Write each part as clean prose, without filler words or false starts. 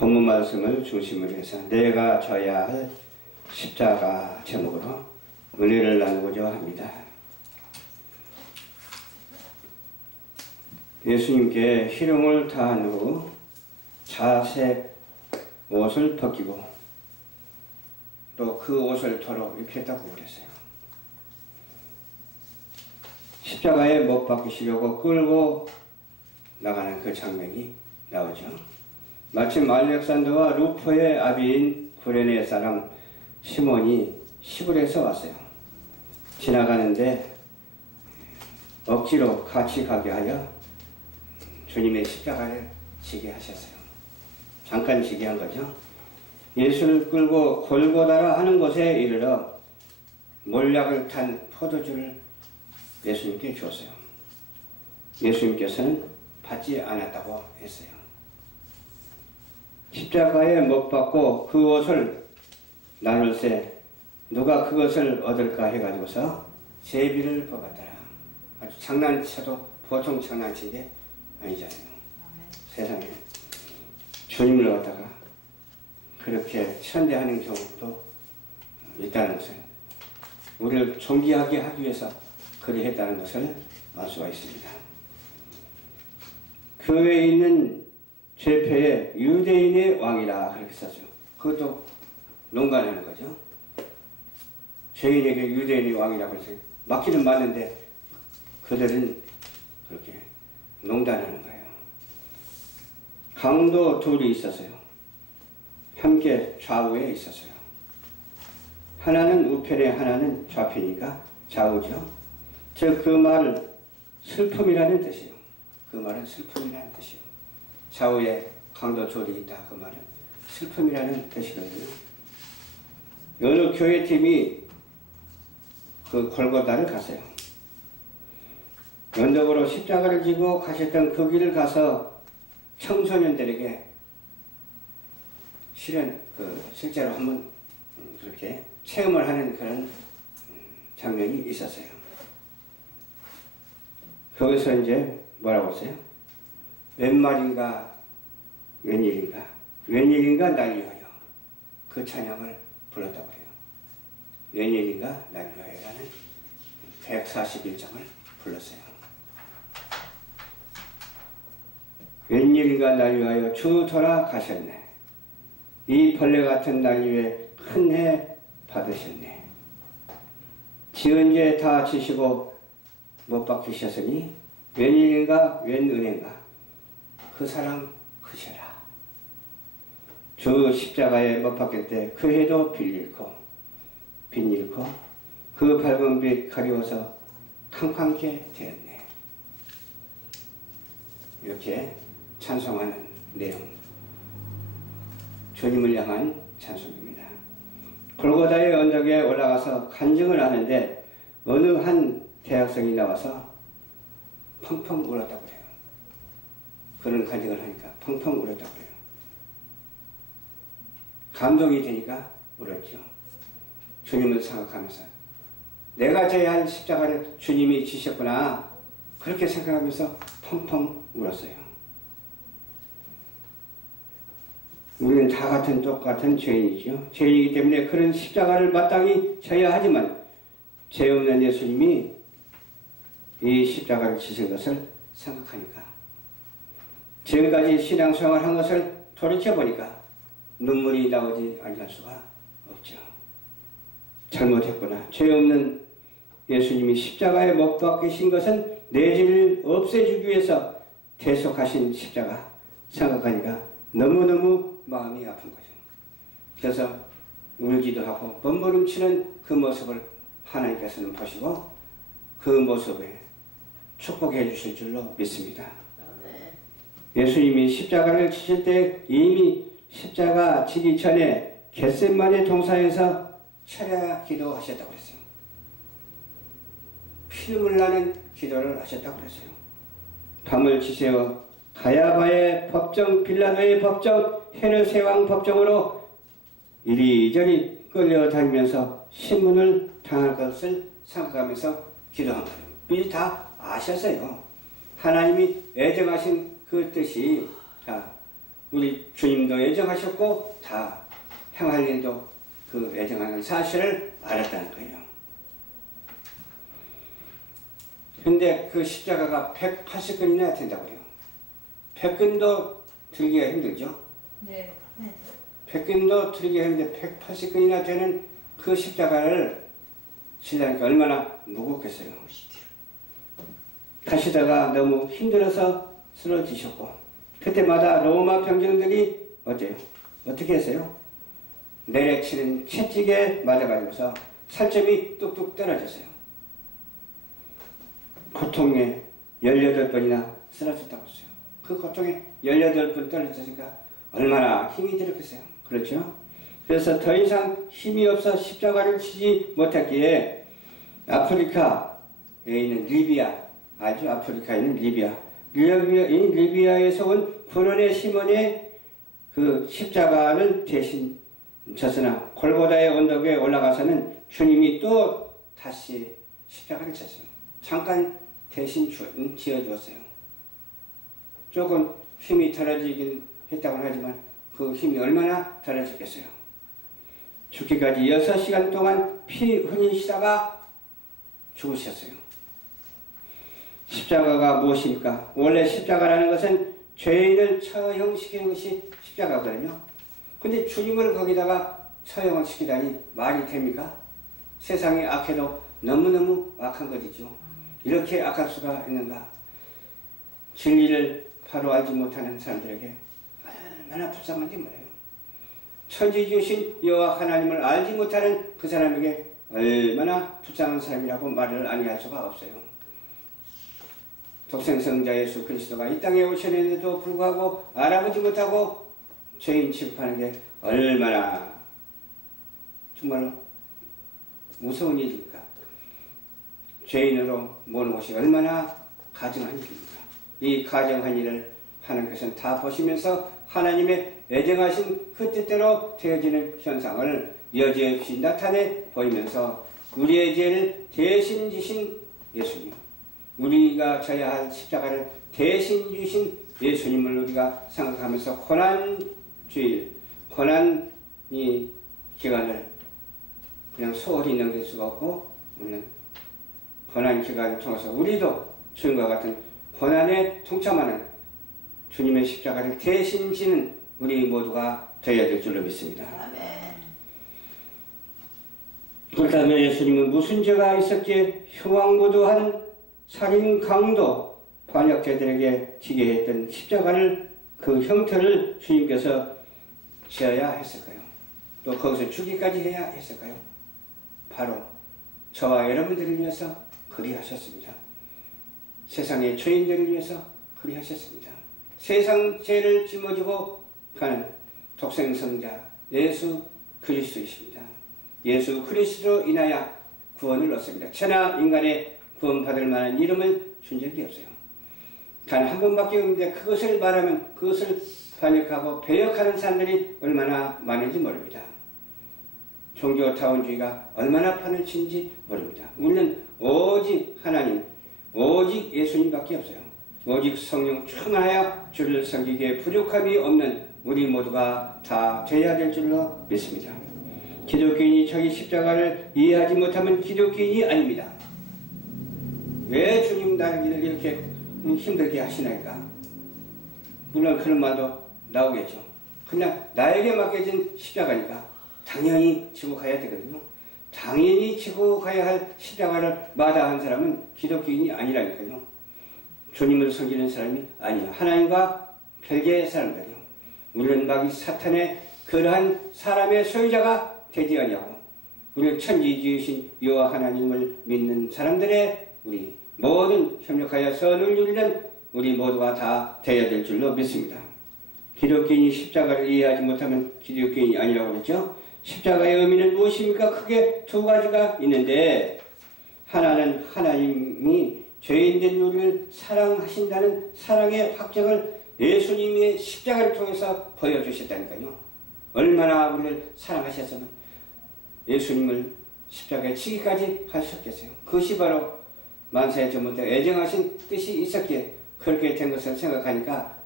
본문 말씀을 중심으로 해서 내가 져야 할 십자가 제목으로 은혜를 나누고자 합니다. 예수님께 희롱을 다한 후 자색 옷을 벗기고 또 그 옷을 도로 입혔다고 그랬어요. 십자가에 못 박히시려고 끌고 나가는 그 장면이 나오죠. 마침 알렉산더와 루포의 아비인 구레네 사람 시몬이 시골에서 왔어요. 지나가는데 억지로 같이 가게 하여 주님의 십자가를 지게 하셨어요. 잠깐 지게 한 거죠. 예수를 끌고 골고다라 하는 곳에 이르러 몰약을 탄 포도주를 예수님께 주었어요. 예수님께서는 받지 않았다고 했어요. 십자가에 못 박고 그 옷을 나눌세 누가 그것을 얻을까 해가지고서 제비를 뽑았더라. 아주 장난쳐도 보통 장난친 게 아니잖아요. 세상에 주님을 갖다가 그렇게 천대하는 경우도 있다는 것을, 우리를 존귀하게 하기 위해서 그리 했다는 것을 알 수가 있습니다. 그 외에 있는 죄패의 유대인의 왕이라 그렇게 썼죠. 그것도 농간하는 거죠. 죄인에게 유대인의 왕이라고 해서 맞기는 맞는데 그들은 그렇게 농단하는 거예요. 강도 둘이 있었어요. 함께 좌우에 있었어요. 하나는 우편에 하나는 좌편이니까 좌우죠. 즉 그 말은 슬픔이라는 뜻이에요. 그 말은 슬픔이라는 뜻이에요. 좌우에 강도 둘이 있다. 그 말은 슬픔이라는 뜻이거든요. 어느 교회팀이 그 골고다를 갔어요. 언덕으로 십자가를 지고 가셨던 그 길을 가서 청소년들에게 실제로 한번 그렇게 체험을 하는 그런 장면이 있었어요. 거기서 이제 뭐라고 했어요? 웬 말인가 웬일인가 웬일인가 날 위하여 그 찬양을 불렀다고 해요. 웬일인가 날 위하여라는 141장을 불렀어요. 웬일인가 날 위하여 주 돌아가셨네. 이 벌레 같은 날 위에 큰 해 받으셨네. 지은 죄 다 지시고 못 박히셨으니 웬일인가 웬 은혜인가 그 사랑 크셔라. 주 십자가에 못 박힐 때 그 해도 빛잃고 그 밝은 빛 가리워서 캄캄게 되었네. 이렇게 찬송하는 내용, 주님을 향한 찬송입니다. 골고다의 언덕에 올라가서 간증을 하는데 어느 한 대학생이 나와서 펑펑 울었다고 해요. 그런 간증을 하니까 펑펑 울었다고 해요. 감동이 되니까 울었죠. 주님을 생각하면서 내가 져야 할 십자가를 주님이 지셨구나 그렇게 생각하면서 펑펑 울었어요. 우리는 다 같은 똑같은 죄인이죠. 죄인이기 때문에 그런 십자가를 마땅히 져야 하지만 죄 없는 예수님이 이 십자가를 지신 것을 생각하니까, 지금까지 신앙생활을 한 것을 돌이켜보니까 눈물이 나오지 않을 수가 없죠. 잘못했구나. 죄 없는 예수님이 십자가에 못 박히신 것은 내 죄를 없애주기 위해서 대속하신 십자가 생각하니까 너무너무 마음이 아픈 거죠. 그래서 울기도 하고 번번음치는 그 모습을 하나님께서는 보시고 그 모습에 축복해 주실 줄로 믿습니다. 예수님이 십자가를 지실 때 이미 십자가 지기 전에 겟세마네 동산에서 철야 기도하셨다고 그랬어요. 피눈물 나는 기도를 하셨다고 그랬어요. 밤을 지새워 가야바의 법정, 빌라도의 법정, 헤롯의 왕 법정으로 이리저리 끌려다니면서 신문을 당할 것을 생각하면서 기도한 거예요. 미리 다 아셨어요. 하나님이 애정하신 그 뜻이 우리 주님도 애정하셨고 다 행할 일도 그 애정하는 사실을 알았다는 거예요. 근데 그 십자가가 180근이나 된다고요. 100근도 들기가 힘들죠. 네. 100근도 들기가 힘든데 180근이나 되는 그 십자가를 지려니까 얼마나 무겁겠어요. 가시다가 너무 힘들어서 쓰러지셨고, 그때마다 로마 병정들이 어때요? 어떻게 했어요? 내려치는 채찍에 맞아가지고서 살점이 뚝뚝 떨어졌어요. 고통에 18번이나 쓰러졌다고 했어요. 그 고통에 18번 떨어졌으니까 얼마나 힘이 들었겠어요. 그렇죠? 그래서 더 이상 힘이 없어 십자가를 치지 못했기에 아프리카에 있는 리비아, 아주 아프리카에 있는 리비아에서 온 구론의 시몬의 그 십자가를 대신 졌으나 골고다의 언덕에 올라가서는 주님이 또 다시 십자가를 졌어요. 잠깐 대신 지어주었어요. 조금 힘이 덜어지긴 했다고는 하지만 그 힘이 얼마나 덜어졌겠어요. 죽기까지 6시간 동안 피 흘리시다가 죽으셨어요. 십자가가 무엇입니까? 원래 십자가라는 것은 죄인을 처형시키는 것이 십자가거든요. 근데 주님을 거기다가 처형을 시키다니 말이 됩니까? 세상이 악해도 너무너무 악한 것이죠. 이렇게 악할 수가 있는가? 진리를 바로 알지 못하는 사람들에게 얼마나 불쌍한지 몰라요. 천지 주신 여호와 하나님을 알지 못하는 그 사람에게 얼마나 불쌍한 사람이라고 말을 아니할 수가 없어요. 독생성자 예수 그리스도가 이 땅에 오셨는데도 불구하고 알아보지 못하고 죄인 취급하는 게 얼마나 정말 무서운 일입니까? 죄인으로 모는 것이 얼마나 가증한 일입니까? 이 가증한 일을 하나님께서는 다 보시면서 하나님의 애정하신 그 뜻대로 되어지는 현상을 여지없이 나타내 보이면서 우리의 죄를 대신 지신 예수님, 우리가 져야 할 십자가를 대신 주신 예수님을 우리가 생각하면서 고난주일, 고난이 기간을 그냥 소홀히 넘길 수가 없고, 우리는 고난 기간을 통해서 우리도 주님과 같은 고난에 동참하는 주님의 십자가를 대신 지는 우리 모두가 되어야 될 줄로 믿습니다. 그렇다면 예수님은 무슨 죄가 있었기에 흉악무도한 살인 강도 반역자들에게 지게 했던 십자가를 그 형태를 주님께서 지어야 했을까요? 또 거기서 죽기까지 해야 했을까요? 바로 저와 여러분들을 위해서 그리하셨습니다. 세상의 죄인들을 위해서 그리하셨습니다. 세상 죄를 짊어지고 가는 독생성자 예수 그리스도이십니다. 예수 그리스도로 인하여 구원을 얻습니다. 천하 인간의 구원받을 만한 이름을 준 적이 없어요. 단 한 번밖에 없는데 그것을 말하면 그것을 반역하고 배역하는 사람들이 얼마나 많은지 모릅니다. 종교타운주의가 얼마나 판을 친지 모릅니다. 우리는 오직 하나님, 오직 예수님밖에 없어요. 오직 성령 충만하여 주를 섬기기에 부족함이 없는 우리 모두가 다 되어야 될 줄로 믿습니다. 기독교인이 자기 십자가를 이해하지 못하면 기독교인이 아닙니다. 왜 주님 나를 이렇게 힘들게 하시나이까? 물론 그런 말도 나오겠죠. 그냥 나에게 맡겨진 십자가니까 당연히 지고 가야 되거든요. 당연히 지고 가야 할 십자가를 마다한 사람은 기독교인이 아니라니까요. 주님을 섬기는 사람이 아니야. 하나님과 별개의 사람들이요. 우리는 마귀 사탄의 그러한 사람의 소유자가 되지 아니하고 우리는 천지 지으신 여호와 하나님을 믿는 사람들의 우리 모든 협력하여 선을 누리는 우리 모두가 다 되어야 될 줄로 믿습니다. 기독교인이 십자가를 이해하지 못하면 기독교인이 아니라고 그랬죠. 십자가의 의미는 무엇입니까? 크게 두 가지가 있는데, 하나는 하나님이 죄인된 우리를 사랑하신다는 사랑의 확정을 예수님의 십자가를 통해서 보여주셨다니까요. 얼마나 우리를 사랑하셨으면 예수님을 십자가에 치기까지 하셨겠어요. 그것이 바로 만사의 전부터 애정하신 뜻이 있었기에 그렇게 된 것을 생각하니까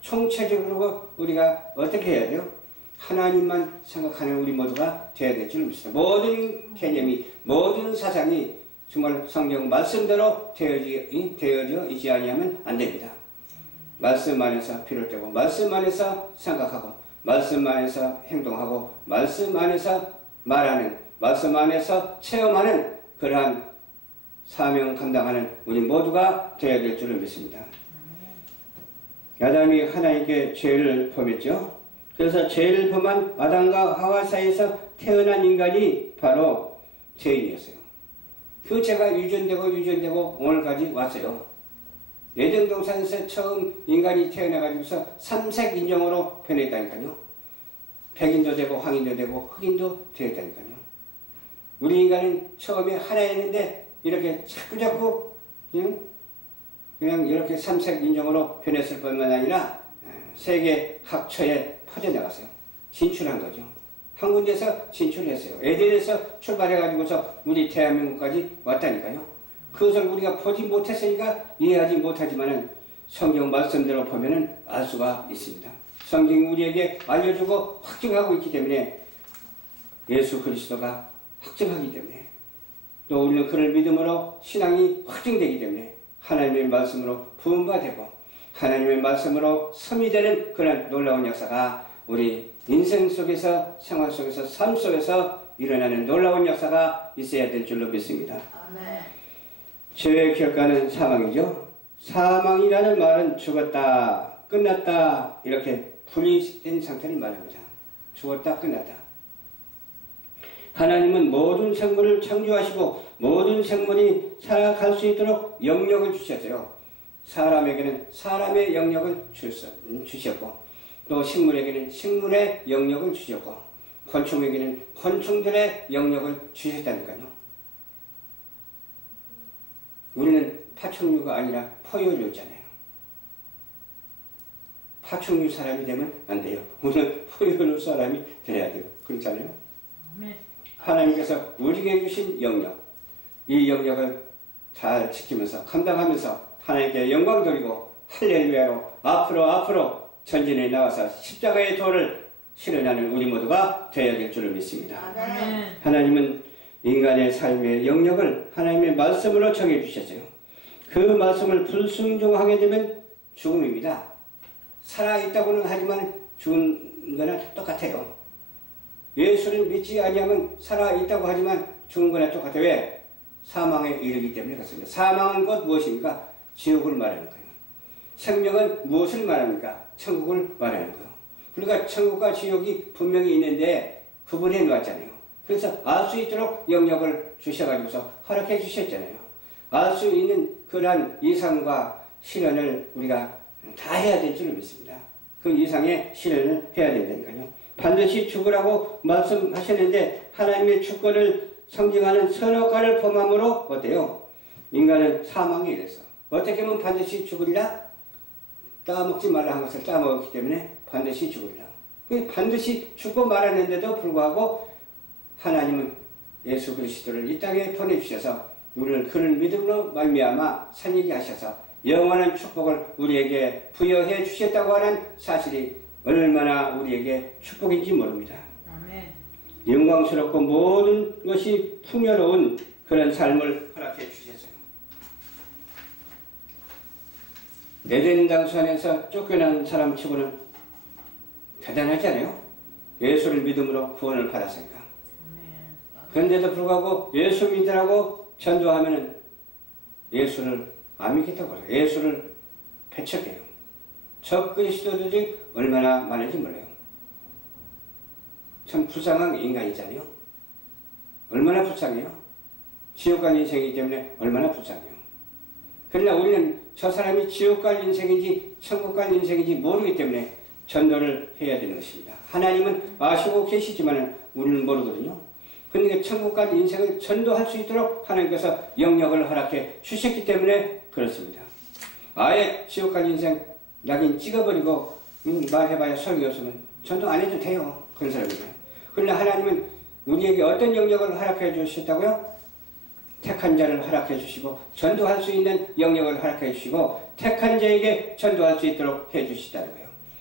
총체적으로 우리가 어떻게 해야 돼요? 하나님만 생각하는 우리 모두가 되어야 될 줄 믿습니다. 모든 개념이, 모든 사상이 정말 성경 말씀대로 되어져 있지 아니하면 안 됩니다. 말씀 안에서 비롯되고, 말씀 안에서 생각하고, 말씀 안에서 행동하고, 말씀 안에서 말하는, 말씀 안에서 체험하는 그러한 사명 감당하는 우리 모두가 되어야 될 줄을 믿습니다. 아담이 하나님께 죄를 범했죠. 그래서 죄를 범한 아담과 하와 사이에서 태어난 인간이 바로 죄인이었어요. 그 죄가 유전되고 오늘까지 왔어요. 에덴 동산에서 처음 인간이 태어나가지고서 삼색 인종으로 변했다니까요. 백인도 되고 황인도 되고 흑인도 되었다니까요. 우리 인간은 처음에 하나였는데 이렇게 자꾸자꾸 그냥 이렇게 삼색 인종으로 변했을 뿐만 아니라 세계 각처에 퍼져나갔어요. 진출한 거죠. 한 군데서 진출했어요. 에덴에서 출발해가지고서 우리 대한민국까지 왔다니까요. 그것을 우리가 보지 못했으니까 이해하지 못하지만은 성경 말씀대로 보면은 알 수가 있습니다. 성경이 우리에게 알려주고 확증하고 있기 때문에 예수 그리스도가 확증하기 때문에 또 우리는 그를 믿음으로 신앙이 확증되기 때문에 하나님의 말씀으로 부음받고 하나님의 말씀으로 섬이 되는 그런 놀라운 역사가 우리 인생 속에서 생활 속에서 삶 속에서 일어나는 놀라운 역사가 있어야 될 줄로 믿습니다. 아멘. 죄의 결과는 사망이죠. 사망이라는 말은 죽었다, 끝났다 이렇게 분리된 상태를 말합니다. 죽었다, 끝났다. 하나님은 모든 생물을 창조하시고 모든 생물이 살아갈 수 있도록 영역을 주셨어요. 사람에게는 사람의 영역을 주셨고 또 식물에게는 식물의 영역을 주셨고 곤충에게는 곤충들의 영역을 주셨다니까요. 우리는 파충류가 아니라 포유류잖아요. 파충류 사람이 되면 안 돼요. 우리는 포유류 사람이 돼야 돼요. 그렇잖아요. 하나님께서 우리에게 주신 영역, 이 영역을 잘 지키면서 감당하면서 하나님께 영광 돌리고 할렐루야로 앞으로 전진해 나가서 십자가의 도를 실현하는 우리 모두가 되어야 될 줄을 믿습니다. 아멘. 하나님은 인간의 삶의 영역을 하나님의 말씀으로 정해주셨어요. 그 말씀을 불순종하게 되면 죽음입니다. 살아있다고는 하지만 죽은 거나 똑같아요. 예수를 믿지 아니하면 살아있다고 하지만 죽은 거나 똑같아요. 왜? 사망에 이르기 때문에 그렇습니다. 사망은 곧 무엇입니까? 지옥을 말하는 거예요. 생명은 무엇을 말합니까? 천국을 말하는 거예요. 그러니까 천국과 지옥이 분명히 있는데 구분해 놓았잖아요. 그래서 알 수 있도록 영역을 주셔가지고서 허락해 주셨잖아요. 알 수 있는 그러한 이상과 실현을 우리가 다 해야 될 줄을 믿습니다. 그 이상의 실현을 해야 된다니까요. 반드시 죽으라고 말씀하셨는데 하나님의 주권을 상징하는 선악과를 범함으로 어때요? 인간은 사망에 이르렀어. 어떻게 하면 반드시 죽으리라? 따먹지 말라 한 것을 따먹었기 때문에 반드시 죽으리라. 반드시 죽고 말았는데도 불구하고 하나님은 예수 그리스도를 이 땅에 보내주셔서 우리를 그를 믿음으로 말미암아 살리게 하셔서 영원한 축복을 우리에게 부여해 주셨다고 하는 사실이 얼마나 우리에게 축복인지 모릅니다. 아멘. 영광스럽고 모든 것이 풍요로운 그런 삶을 허락해 주셨어요. 에덴 당수 안에서 쫓겨난 사람 치고는 대단하지 않아요? 예수를 믿음으로 구원을 받았으니까. 그런데도 불구하고 예수 믿으라고 전도하면은 예수를 안 믿겠다고 그래요. 예수를 배척해요. 적그리스도들이 얼마나 많은지 몰라요. 참 불쌍한 인간이잖아요. 얼마나 불쌍해요. 지옥 갈 인생이기 때문에 얼마나 불쌍해요. 그러나 우리는 저 사람이 지옥 갈 인생인지 천국 갈 인생인지 모르기 때문에 전도를 해야 되는 것입니다. 하나님은 아시고 계시지만 우리는 모르거든요. 그러니까 천국 갈 인생을 전도할 수 있도록 하나님께서 영역을 허락해 주셨기 때문에 그렇습니다. 아예 지옥 갈 인생 낙인 찍어버리고 말해봐야 소용이 없으면 전도 안 해도 돼요. 그런 사람이에요. 그러나 하나님은 우리에게 어떤 영역을 허락해 주셨다고요? 택한 자를 허락해 주시고 전도할 수 있는 영역을 허락해 주시고 택한 자에게 전도할 수 있도록 해 주시다는 거예요.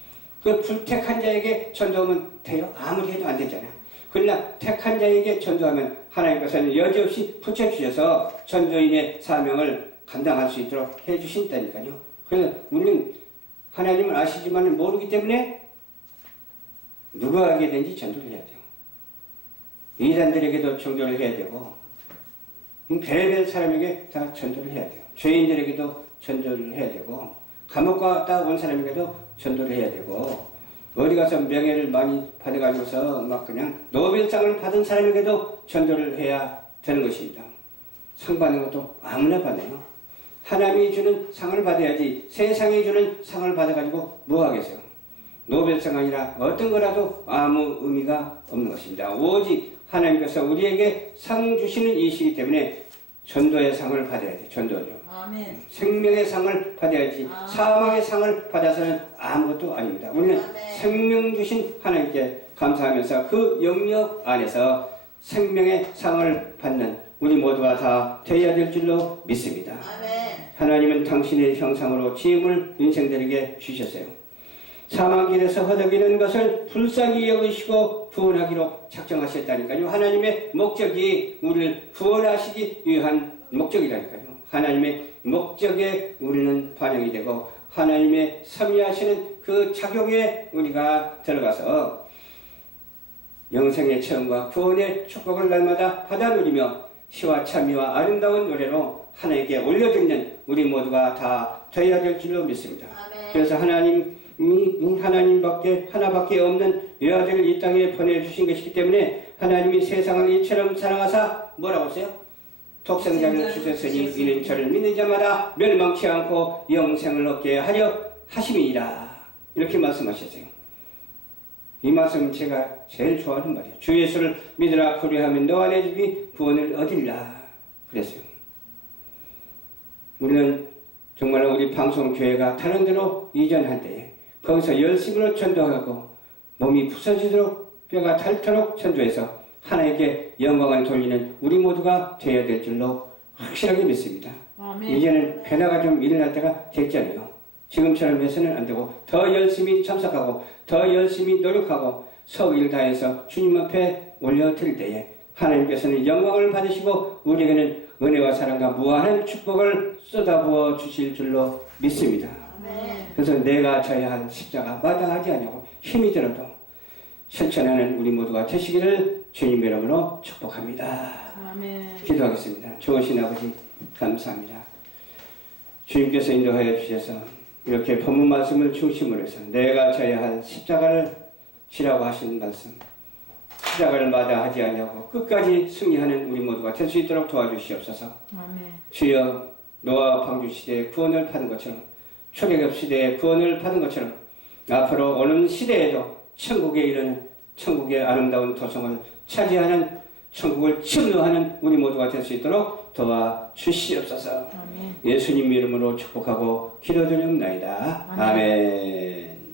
그 불택한 자에게 전도하면 돼요? 아무리 해도 안 되잖아요. 그러나 택한 자에게 전도하면 하나님께서는 여지없이 붙여주셔서 전도인의 사명을 감당할 수 있도록 해주신다니까요. 그래서 우리는 하나님을 아시지만 모르기 때문에 누가 하게든지 전도를 해야 돼요. 이단들에게도 전도를 해야 되고 별별 사람에게 다 전도를 해야 돼요. 죄인들에게도 전도를 해야 되고 감옥 갔다 온 사람에게도 전도를 해야 되고 어디 가서 명예를 많이 받아가지고서 막 그냥 노벨상을 받은 사람에게도 전도를 해야 되는 것입니다. 상 받는 것도 아무나 받네요. 하나님이 주는 상을 받아야지 세상이 주는 상을 받아가지고 뭐 하겠어요? 노벨상 아니라 어떤 거라도 아무 의미가 없는 것입니다. 오직 하나님께서 우리에게 상 주시는 이시기 때문에 전도의 상을 받아야 돼. 전도죠. 아멘. 생명의 상을 받아야지 사망의 상을 받아서는 아무것도 아닙니다. 우리는 생명 주신 하나님께 감사하면서 그 영역 안에서 생명의 상을 받는 우리 모두가 다 되어야 될 줄로 믿습니다. 하나님은 당신의 형상으로 지음을 인생들에게 주셨어요. 사망길에서 허덕이는 것을 불쌍히 여기시고 구원하기로 작정하셨다니까요. 하나님의 목적이 우리를 구원하시기 위한 목적이라니까요. 하나님의 목적에 우리는 반영이 되고 하나님의 섭리하시는 그 작용에 우리가 들어가서 영생의 체험과 구원의 축복을 날마다 받아 누리며 시와 찬미와 아름다운 노래로 하나님께 올려드리는 우리 모두가 다 되어야 될 줄로 믿습니다. 그래서 하나님이 하나님밖에 하나밖에 없는 외아들을 이 땅에 보내주신 것이기 때문에 하나님이 세상을 이처럼 사랑하사 뭐라고 했어요? 독생자를 주셨으니 이는 저를 믿는 자마다 멸망치 않고 영생을 얻게 하려 하심이니라. 이렇게 말씀하셨어요. 이 말씀 제가 제일 좋아하는 말이에요. 주 예수를 믿으라 그리하면 너 안에 집이 구원을 얻으리라 그랬어요. 우리는 정말 우리 방송교회가 다른 데로 이전할 때에 거기서 열심으로 전도하고 몸이 부서지도록 뼈가 닳도록 전도해서 하나님께 영광을 돌리는 우리 모두가 되어야 될 줄로 확실하게 믿습니다. 아멘. 이제는 변화가 좀 일어날 때가 됐잖아요. 지금처럼 해서는 안 되고 더 열심히 참석하고 더 열심히 노력하고 서기를 다해서 주님 앞에 올려드릴 때에 하나님께서는 영광을 받으시고 우리에게는 은혜와 사랑과 무한한 축복을 쏟아부어 주실 줄로 믿습니다. 그래서 내가 져야 할 십자가 마다하지 않냐고 힘이 들어도 실천하는 우리 모두가 되시기를 주님의 이름으로 축복합니다. 아멘. 기도하겠습니다. 좋으신 아버지 감사합니다. 주님께서 인도하여 주셔서 이렇게 본문 말씀을 중심으로 해서 내가 져야 할 십자가를 지라고 하신 말씀 십자가를 마다하지 않냐고 끝까지 승리하는 우리 모두가 될 수 있도록 도와주시옵소서. 아멘. 주여 노아 방주 시대에 구원을 받은 것처럼 초대급 시대에 구원을 받은 것처럼 앞으로 오는 시대에도 천국에 이르는 천국의 아름다운 도성을 차지하는 천국을 침노하는 우리 모두가 될 수 있도록 도와주시옵소서. 아멘. 예수님 이름으로 축복하고 기도드립니다. 아멘.